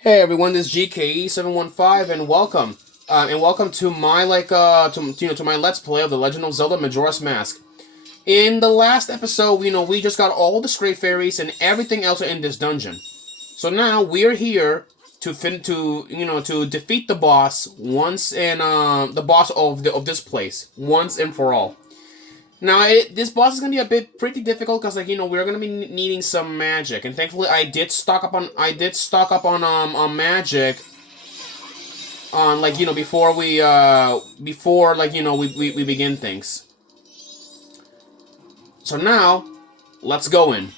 Hey everyone, this is GKE715 and welcome to my to my Let's Play of The Legend of Zelda Majora's Mask. In the last episode, we just got all the stray fairies and everything else in this dungeon. So now we're here to defeat the boss once and the boss of this place once and for all. Now, this boss is gonna be pretty difficult because, we're gonna be needing some magic, and thankfully, I did stock up on magic on before we begin things. So now, let's go in.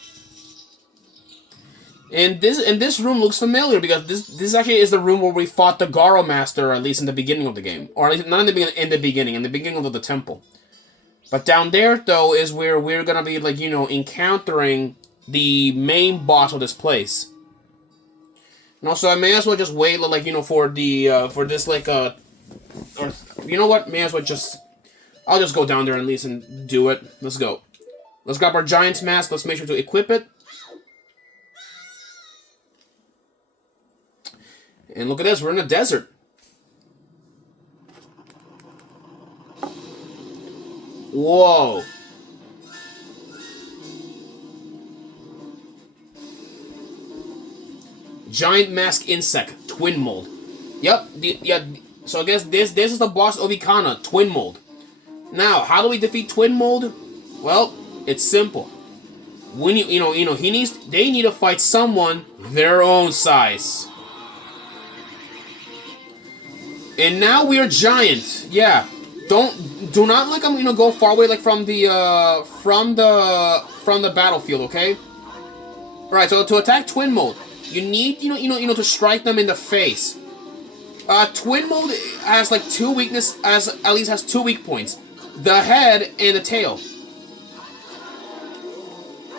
And this room looks familiar because this actually is the room where we fought the Garo Master, at least in the beginning of the game, or at least not in the beginning. In the beginning of the temple. But down there, though, is where we're gonna be, encountering the main boss of this place. And also, I may as well just wait, for for this, or, you know what? May as well I'll just go down there at least and do it. Let's go. Let's grab our Giant's Mask. Let's make sure to equip it. And look at this, we're in a desert. Whoa. Giant Mask Insect, Twin Mold. Yep, so I guess this is the boss of Ikana, Twin Mold. Now, how do we defeat Twin Mold? Well, it's simple. When they need to fight someone their own size. And now we are giant. Yeah. Do not go far away from the battlefield, okay? Alright, so to attack Twin Mold, you need to strike them in the face. Twin Mold has two weakness at least has two weak points. The head and the tail.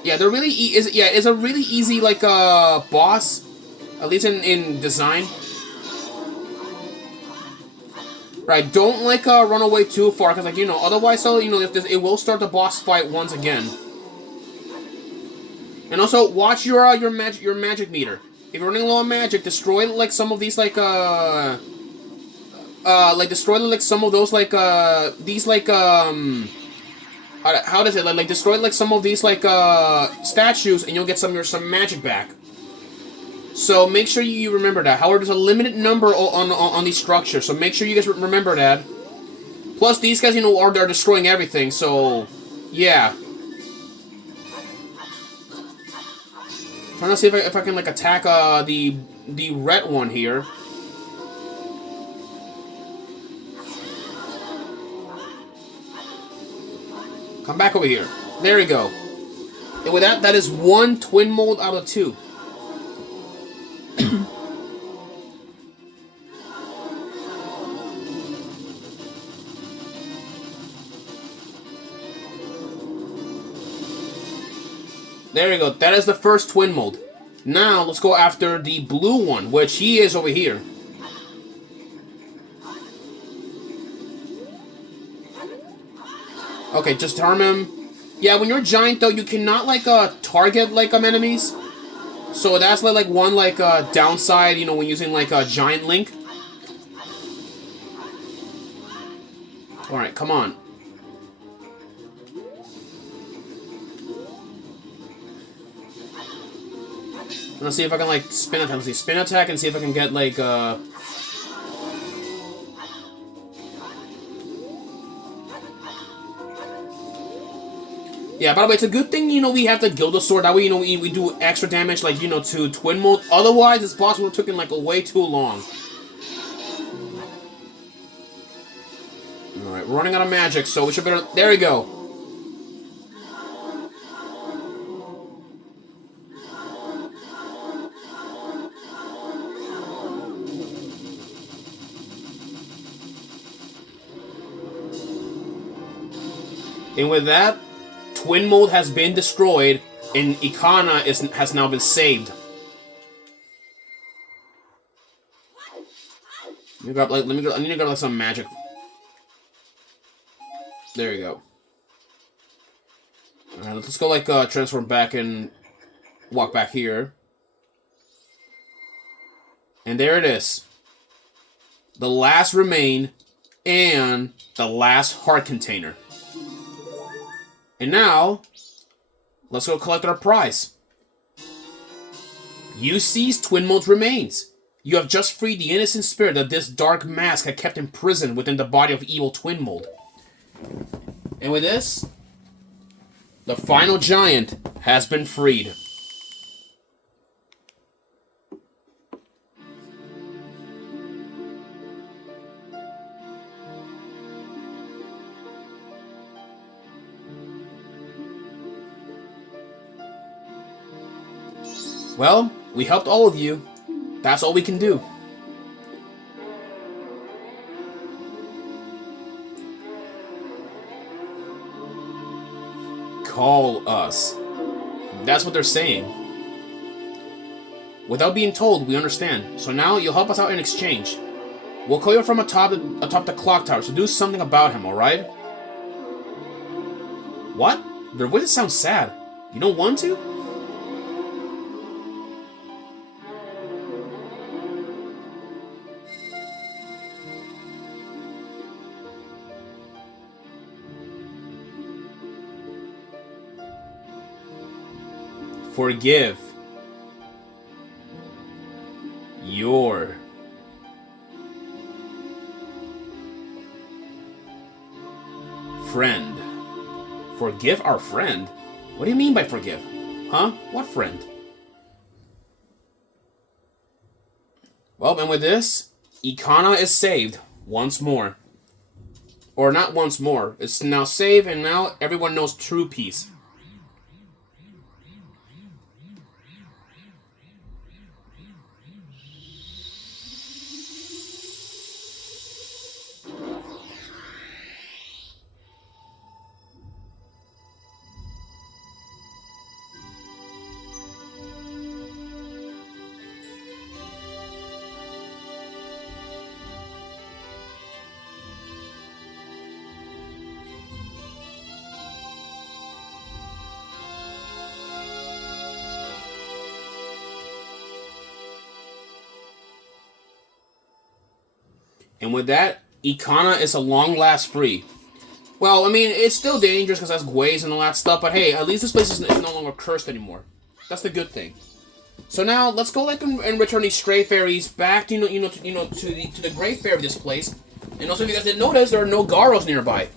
Yeah, they're really it's a really easy boss, at least in design. Right, don't run away too far because otherwise it will start the boss fight once again. And also watch your magic meter. If you're running low on magic, destroy some of these destroy some of those how does it destroy some of these statues and you'll get some magic back. So make sure you remember that. However, there's a limited number on these structures, so make sure you guys remember that. Plus, these guys, are destroying everything, so yeah. Trying to see if I can attack the red one here. Come back over here. There we go. And with that is one Twin Mold out of two. There we go. That is the first Twin Mold. Now, let's go after the blue one, which he is over here. Okay, just harm him. Yeah, when you're giant, though, you cannot, target, enemies. So that's, one, downside, when using, a giant link. Alright, come on. Let's see if I can, spin attack. Let's see, spin attack and see if I can get, Yeah, by the way, it's a good thing, we have the Gilda Sword. That way, we do extra damage, to Twin Mold. Otherwise, this boss would have taken, way too long. Alright, we're running out of magic, so we should better... There we go. And with that, Twin Mold has been destroyed, and Ikana has now been saved. I need to grab some magic. There you go. Alright, let's go transform back and walk back here. And there it is. The last remain and the last heart container. And now, let's go collect our prize. You seized Twin Mold's remains. You have just freed the innocent spirit that this dark mask had kept imprisoned within the body of evil Twin Mold. And with this, the final giant has been freed. Well, we helped all of you. That's all we can do. Call us. That's what they're saying. Without being told, we understand. So now you'll help us out in exchange. We'll call you from atop the clock tower, so do something about him, alright? What? Their voices sound sad. You don't want to? Forgive your friend. Forgive our friend? What do you mean by forgive? Huh? What friend? Well, and with this, Ikana is saved once more. Or not once more. It's now saved, and now everyone knows true peace. And with that, Ikana is a long last free. Well, I mean, it's still dangerous because that's Guays and all that stuff, but hey, at least this place is no longer cursed anymore. That's the good thing. So now, let's go and return these stray fairies back, to the Great Fairy of this place. And also, if you guys didn't notice, there are no Garos nearby.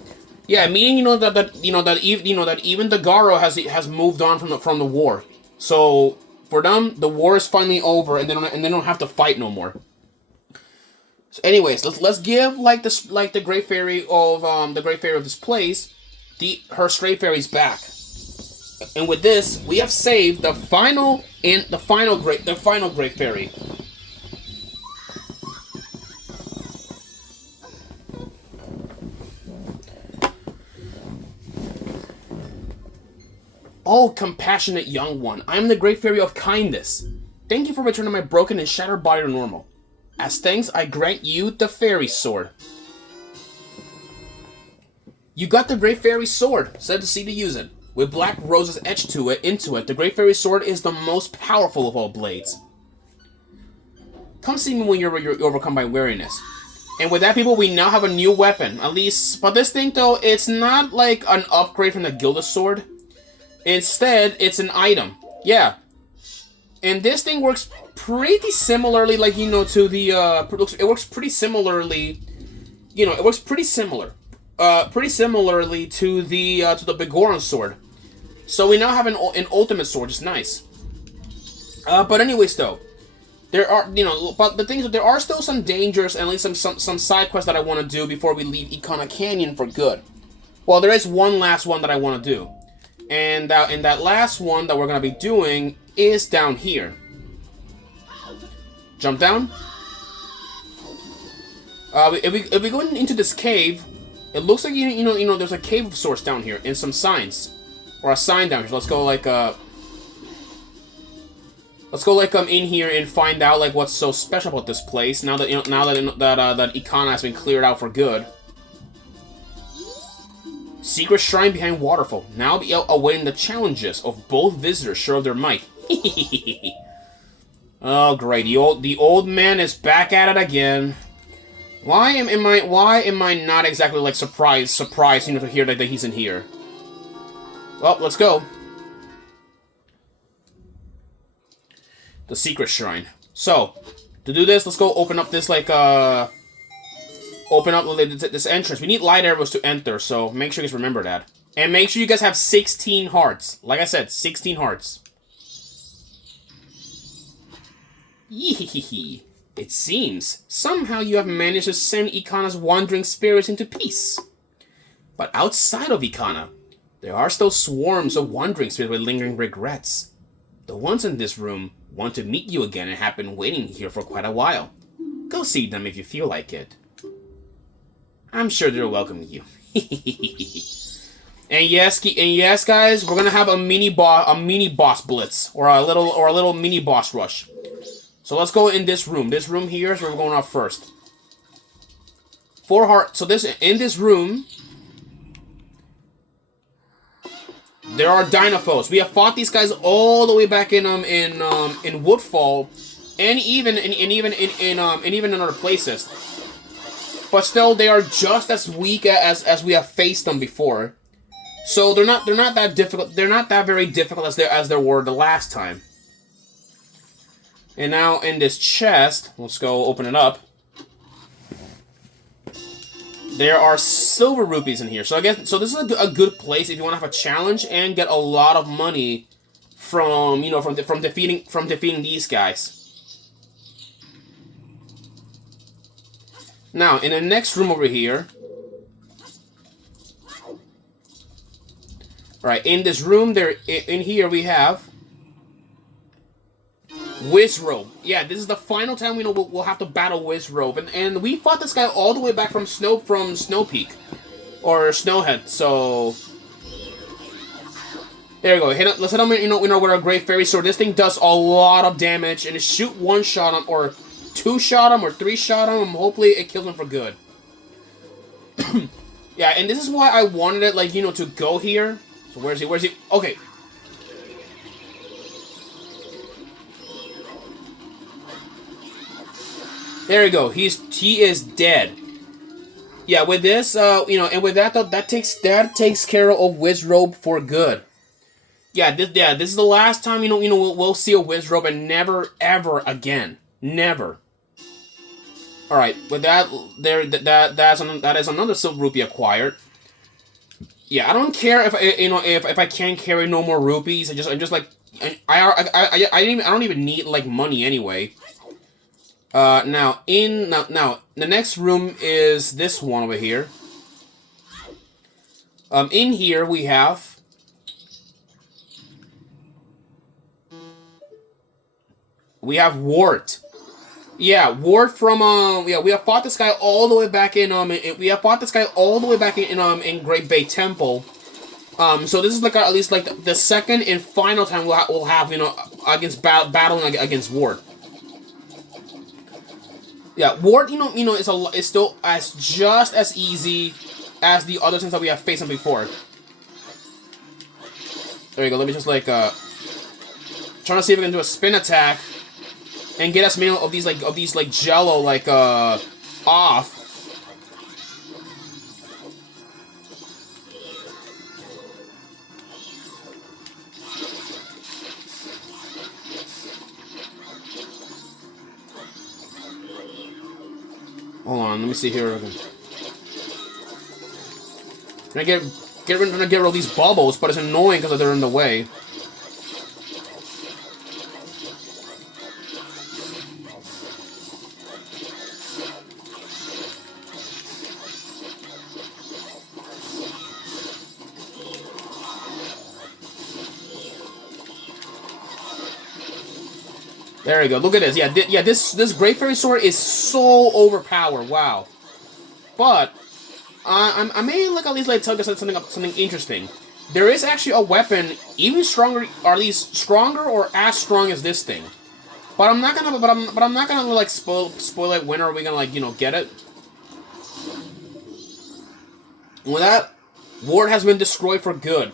Yeah, meaning that even the Garo has moved on from the war. So for them, the war is finally over, and they don't have to fight no more. So anyways, let's give the Great Fairy of this place her stray fairies back. And with this, we have saved the final Great Fairy. Oh, compassionate young one, I am the Great Fairy of Kindness. Thank you for returning my broken and shattered body to normal. As thanks, I grant you the Fairy Sword. You got the Great Fairy Sword. Set to see to use it. With black roses etched into it, the Great Fairy Sword is the most powerful of all blades. Come see me when you're overcome by weariness. And with that, people, we now have a new weapon. At least, but this thing, though, it's not like an upgrade from the Gilda Sword. Instead, it's an item. Yeah. And this thing works pretty similarly, to the, it works pretty similarly, it works pretty similar. Pretty similarly to the Begoran sword. So we now have an ultimate sword, which is nice. But anyways, though, there are, but the thing is that there are still some dangers and at least some side quests that I want to do before we leave Ikana Canyon for good. Well, there is one last one that I want to do. And that last one that we're going to be doing is down here. Jump down. If we go into this cave, it looks like there's a cave of sorts down here and some signs, or a sign down here. So let's go in here and find out what's so special about this place now that that Ikana has been cleared out for good. Secret shrine behind waterfall. Now be awaiting the challenges of both visitors sure of their might. Oh great, the old man is back at it again. Why am I not exactly like surprised, to hear that he's in here? Well, let's go. The secret shrine. So, to do this, let's go open up this like open up this entrance. We need light arrows to enter, so make sure you guys remember that. And make sure you guys have 16 hearts. Like I said, 16 hearts. Yee. It seems somehow you have managed to send Ikana's wandering spirits into peace. But outside of Ikana, there are still swarms of wandering spirits with lingering regrets. The ones in this room want to meet you again and have been waiting here for quite a while. Go see them if you feel like it. I'm sure they'll welcome you. And yes, guys, we're gonna have a mini boss blitz or a little mini boss rush. So let's go in this room. This room here is where we're going off first. 4 hearts. So in this room, there are Dinophos. We have fought these guys all the way back in Woodfall, and even in other places. But still, they are just as weak as we have faced them before. So they're not that difficult. They're not that very difficult as they were the last time. And now in this chest, let's go open it up. There are silver rupees in here. So this is a good place if you want to have a challenge and get a lot of money from defeating these guys. Now in the next room over here. Right, in this room in here we have Wizrobe. Yeah, this is the final time we'll have to battle Wizrobe, and we fought this guy all the way back from Snow Peak or Snowhead. So there we go. Let's hit him. With our Great Fairy Sword. This thing does a lot of damage, and shoot 1 shot him, or 2 shot him, or 3 shot him. Hopefully, it kills him for good. Yeah, and this is why I wanted it, to go here. So where's he? Where's he? Okay. There you go. He is dead. Yeah, with this, and with that though, that takes care of Wizrobe for good. Yeah, this is the last time we'll see a Wizrobe, and never ever again, never. All right, with that, that is another silver rupee acquired. Yeah, I don't care if I can't carry no more rupees. I don't even need money anyway. Now the next room is this one over here. In here we have Wart. Yeah, Wart from we have fought this guy all the way back in in Great Bay Temple. So this is at least the second and final time we'll have against battling against Wart. Yeah, Wart, is still just as easy as the other things that we have faced him before. There you go. Let me just trying to see if I can do a spin attack and get as many of these jello off. Hold on, let me see here. I get rid of these bubbles, but it's annoying because they're in the way. There you go. Look at this. Yeah, this Great Fairy Sword is so overpowered. Wow. But I may at least tell you something interesting. There is actually a weapon even stronger, or at least stronger or as strong as this thing. But I'm not gonna spoil it. When are we gonna get it? With that, Ward has been destroyed for good,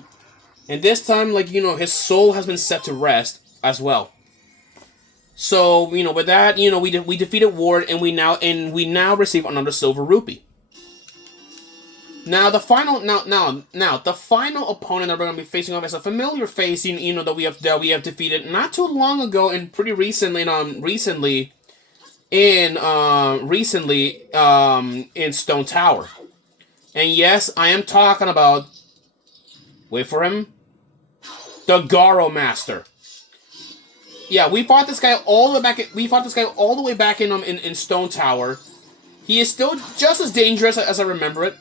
and this time his soul has been set to rest as well. So, you know, with that, you know, we defeated Ward, and we now receive another silver rupee. Now the final the final opponent that we're gonna be facing off is a familiar face, you know, that we have defeated not too long ago and pretty recently in Stone Tower. And yes, I am talking about, wait for him, the Garo Master. Yeah, we fought this guy all the way back in Stone Tower. He is still just as dangerous as I remember it.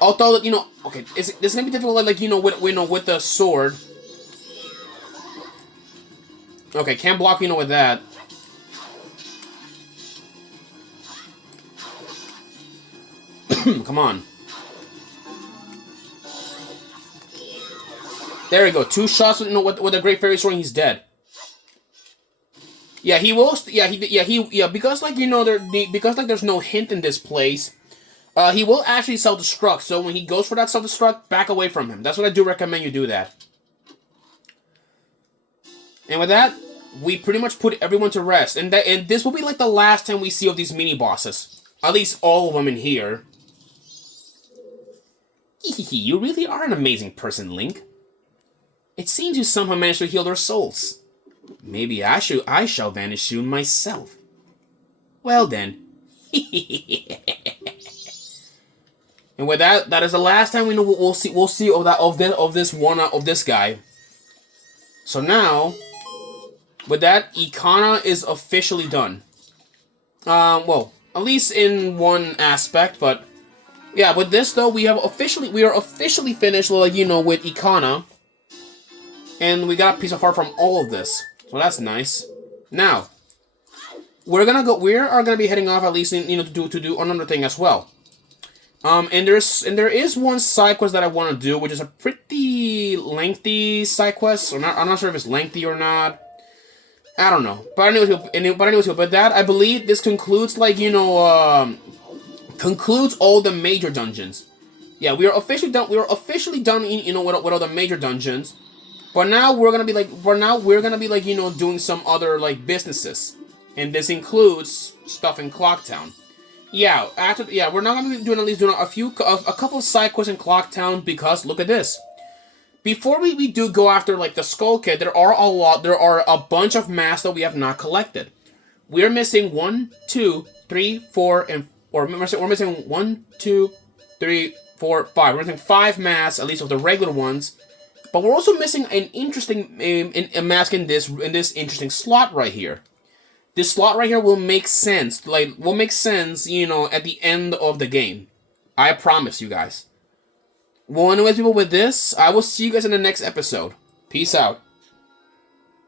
Although, you know, okay, this is gonna be difficult, like, you know, with the sword. Okay, can't block, you know, with that. Come on. There we go. 2 shots with, you know, with a Great Fairy Sword, and he's dead. Yeah, he will. Yeah, because, like, you know, because, like, there's no hint in this place. He will actually self-destruct. So when he goes for that self-destruct, back away from him. That's what I do recommend you do that. And with that, we pretty much put everyone to rest. And this will be like the last time we see of these mini bosses. At least all of them in here. You really are an amazing person, Link. It seems you somehow managed to heal their souls. Maybe I shall vanish soon myself. Well then. And with that, that is the last time we'll see of this guy. So now, with that, Ikana is officially done. Well, at least in one aspect, but yeah, with this though, we are officially finished, like, you know, with Ikana. And we got a piece of heart from all of this. So that's nice. Now, we are gonna be heading off, at least, you know, to do another thing as well. And there is one side quest that I want to do, which is a pretty lengthy side quest. I'm not sure if it's lengthy or not. I don't know. But anyways, but that, I believe this concludes, like, you know, concludes all the major dungeons. Yeah, we are officially done. We are officially done, you know, with all the major dungeons. But now we're gonna be like, you know, doing some other, like, businesses, and this includes stuff in Clocktown. Yeah, we're not gonna be doing a couple of side quests in Clocktown, because look at this. Before we do go after, like, the Skull Kid, there are a bunch of masks that we have not collected. We are missing 1, 2, 3, 4, we're missing 1, 2, 3, 4, 5. We're missing 5 masks, at least of the regular ones. But we're also missing an interesting a mask in this interesting slot right here. This slot right here will make sense, you know, at the end of the game. I promise you guys. Well, anyways, people, with this, I will see you guys in the next episode. Peace out.